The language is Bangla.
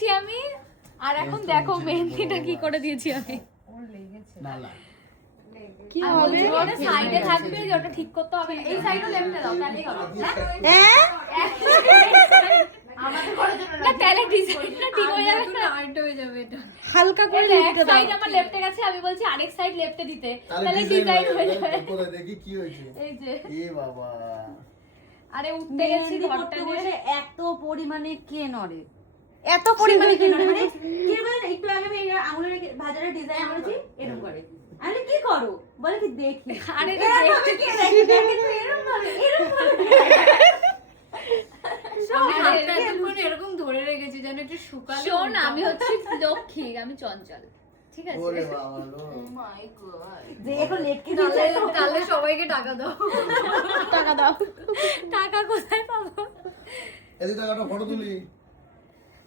দিয়েছি আমি, আর এখন দেখো মেহেন্দিটা কি করে দিয়েছি আমি। কি হবে? ওটা সাইডে থাকবে, যে ওটা ঠিক করতে হবে। এই সাইডও লেফটে দাও, তাহলেই হবে। হ্যাঁ আমাদের ঘরের জন্য না, তাহলে ডিজাইনটা ঠিক হয়ে যাবে না, আর্ট হয়ে যাবে। এটা হালকা করে লিখে দাও। সাইড আমার লেফটে গেছে, আমি বলছি আরেক সাইড লেফটে দিতে, তাহলে ডিজাইন হয়ে যাবে। পরে দেখি কি হয়েছে। এই যে এ বাবা, আরে উঠতে গেছি ঘরটা বসে, এত পরিমাণে কে নড়ে, এত পরিমাণে কে নড়ে, মানে কি করে একটু আগে আমি আঙুলের ভাজারের ডিজাইন করেছি এরকম করে। আরে কি করো বলে কি দেখি, আরে দেখি কি দেখি দেখি তো এরকম ভাবে এরকম ধরে রেখেছি যেন একটু শুকালে। শোন, আমি হচ্ছে লক্ষ্মী, আমি চঞ্চল, ঠিক আছে? ওরে বাবা গো, মাই গড, যে এখন লেটকে দিচ্ছে, তাহলে সবাইকে টাকা দাও, টাকা দাও। টাকা কোথায় পাবো? এই টাকাটা ফটো তুলি।